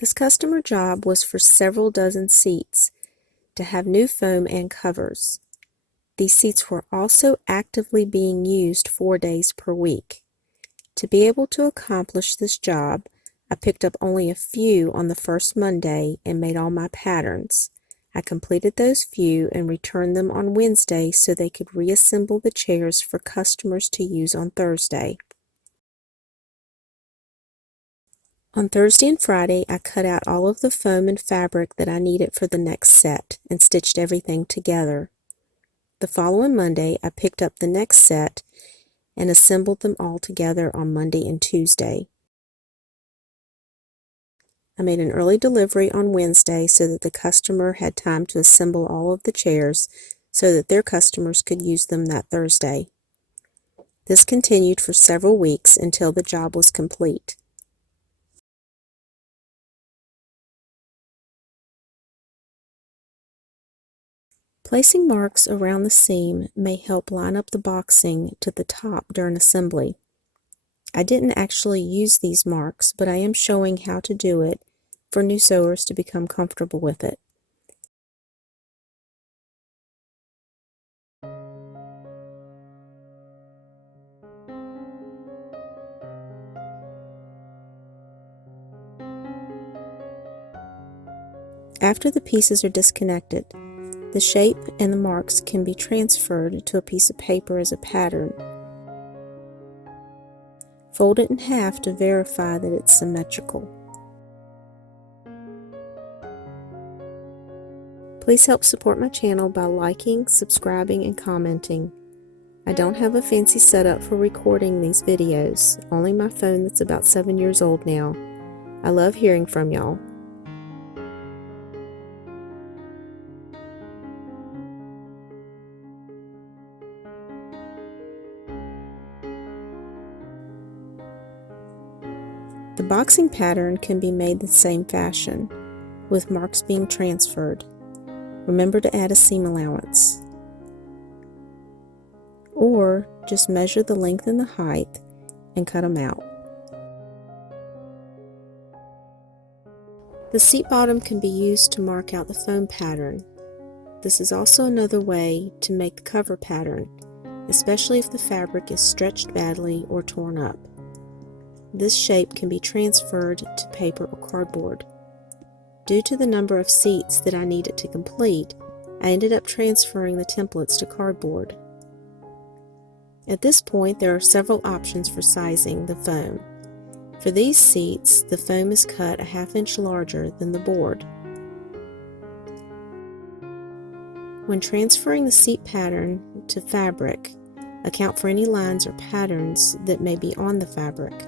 This customer job was for several dozen seats to have new foam and covers. These seats were also actively being used 4 days per week. To be able to accomplish this job, I picked up only a few on the first Monday and made all my patterns. I completed those few and returned them on Wednesday so they could reassemble the chairs for customers to use on Thursday. On Thursday and Friday, I cut out all of the foam and fabric that I needed for the next set and stitched everything together. The following Monday, I picked up the next set and assembled them all together on Monday and Tuesday. I made an early delivery on Wednesday so that the customer had time to assemble all of the chairs so that their customers could use them that Thursday. This continued for several weeks until the job was complete. Placing marks around the seam may help line up the boxing to the top during assembly. I didn't actually use these marks, but I am showing how to do it for new sewers to become comfortable with it. After the pieces are disconnected, the shape and the marks can be transferred to a piece of paper as a pattern. Fold it in half to verify that it's symmetrical. Please help support my channel by liking, subscribing, and commenting. I don't have a fancy setup for recording these videos, only my phone that's about 7 years old now. I love hearing from y'all. The boxing pattern can be made the same fashion, with marks being transferred. Remember to add a seam allowance. Or just measure the length and the height and cut them out. The seat bottom can be used to mark out the foam pattern. This is also another way to make the cover pattern, especially if the fabric is stretched badly or torn up. This shape can be transferred to paper or cardboard. Due to the number of seats that I needed to complete, I ended up transferring the templates to cardboard. At this point, there are several options for sizing the foam. For these seats, the foam is cut a ½ inch larger than the board. When transferring the seat pattern to fabric, account for any lines or patterns that may be on the fabric.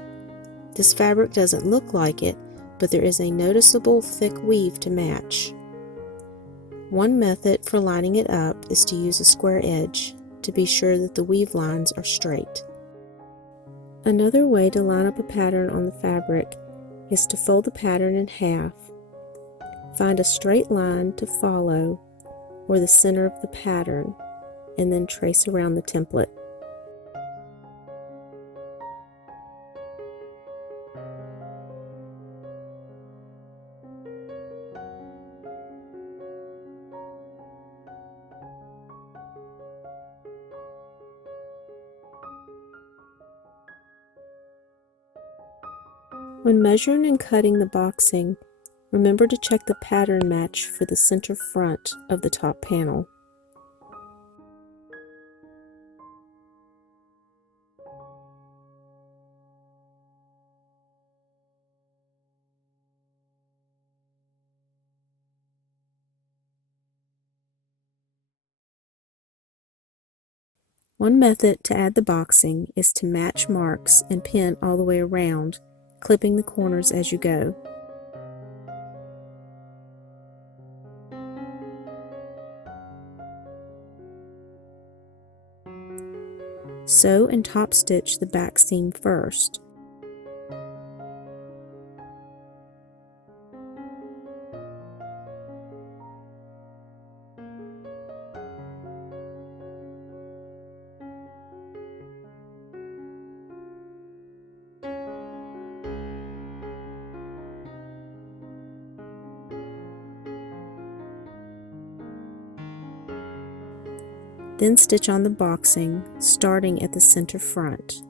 This fabric doesn't look like it, but there is a noticeable thick weave to match. One method for lining it up is to use a square edge to be sure that the weave lines are straight. Another way to line up a pattern on the fabric is to fold the pattern in half. Find a straight line to follow or the center of the pattern, and then trace around the template. When measuring and cutting the boxing, remember to check the pattern match for the center front of the top panel. One method to add the boxing is to match marks and pin all the way around, clipping the corners as you go. Sew and top stitch the back seam first. Then stitch on the boxing, starting at the center front.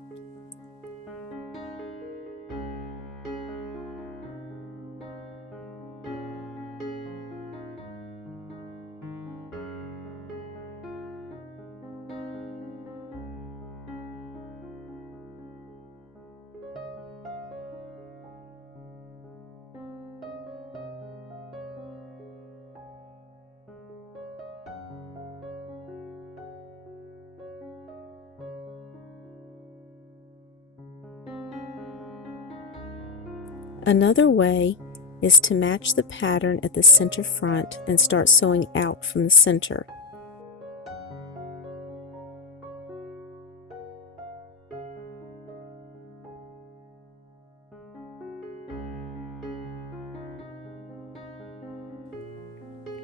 Another way is to match the pattern at the center front and start sewing out from the center.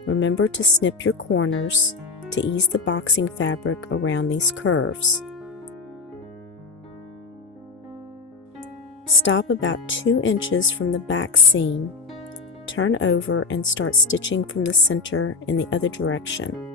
Remember to snip your corners to ease the boxing fabric around these curves. Stop about 2 inches from the back seam. Turn over and start stitching from the center in the other direction.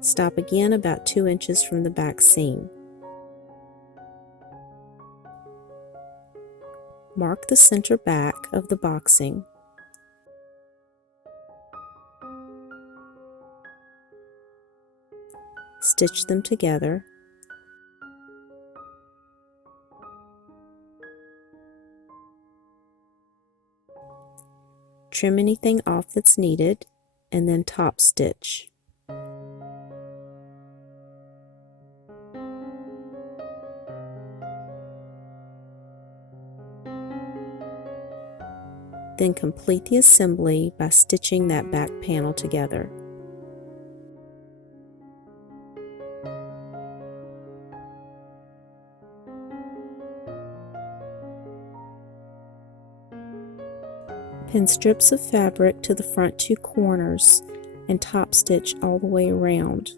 Stop again about 2 inches from the back seam. Mark the center back of the boxing. Stitch them together. Trim anything off that's needed, and then top stitch. Then complete the assembly by stitching that back panel together. Pin strips of fabric to the front 2 corners and top stitch all the way around.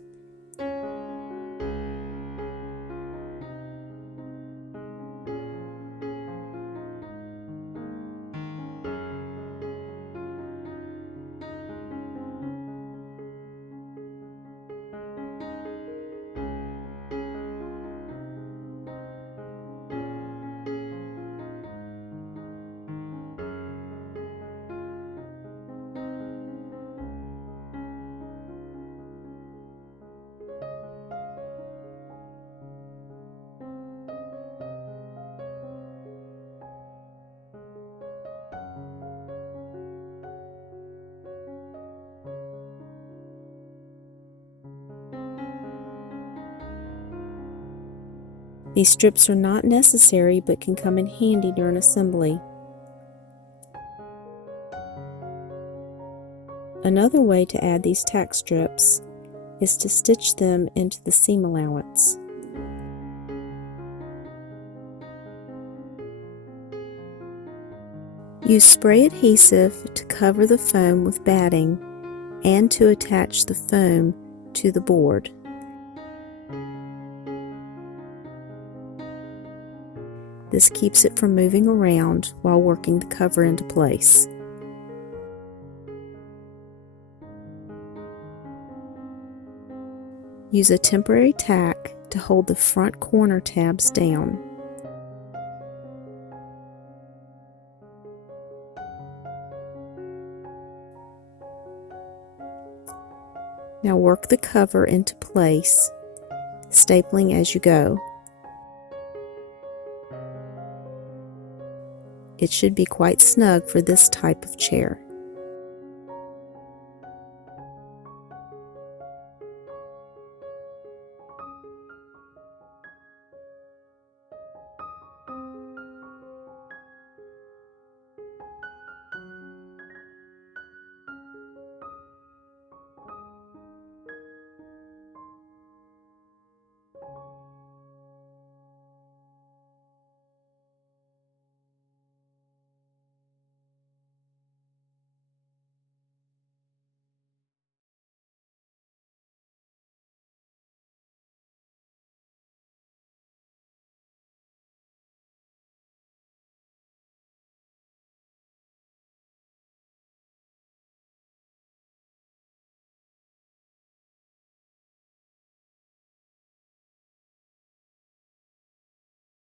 These strips are not necessary but can come in handy during assembly. Another way to add these tack strips is to stitch them into the seam allowance. Use spray adhesive to cover the foam with batting and to attach the foam to the board. This keeps it from moving around while working the cover into place. Use a temporary tack to hold the front corner tabs down. Now work the cover into place, stapling as you go. It should be quite snug for this type of chair.